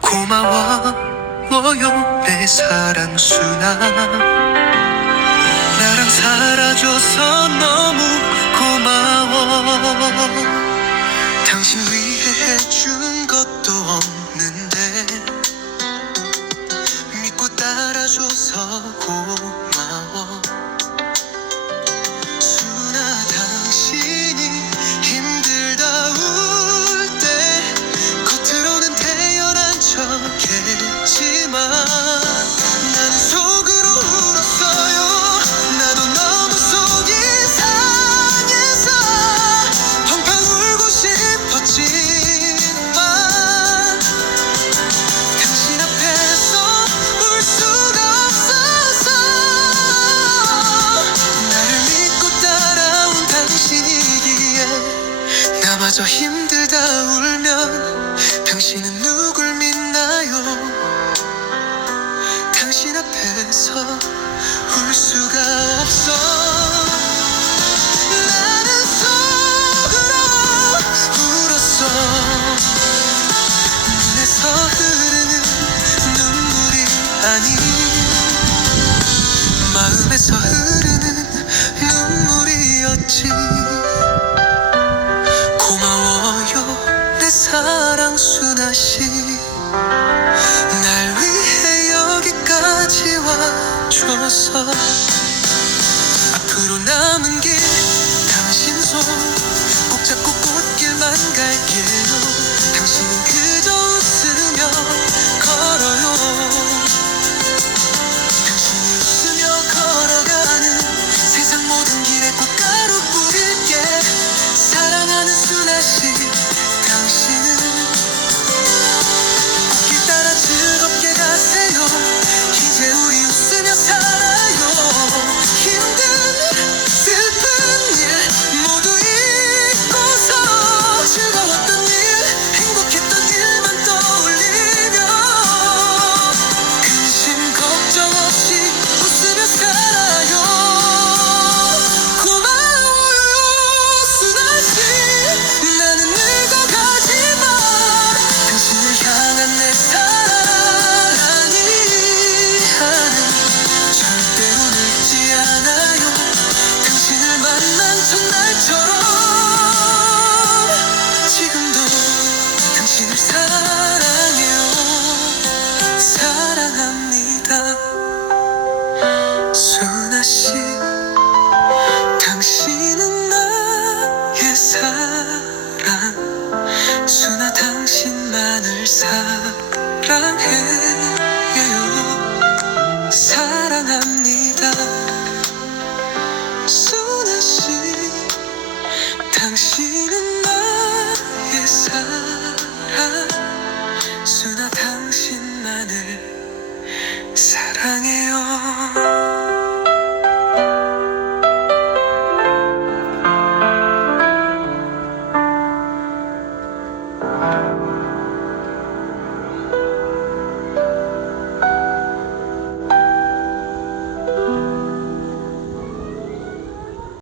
고마워요 내 사랑 순아. 나랑 사라져서 너무 그저 힘들다 울면 당신은 누굴 믿나요? 당신 앞에서 울 수가 없어. 나는 속으로 울었어. 눈에서 흐르는 눈물이 아니. 앞으로 남은 길 당신 손 선하신 당신은 나의 사랑. 수나 당신만을 사랑해요. 사랑합니다. 수나씨 당신은 나의 사랑. 수나 당신만을 사랑해.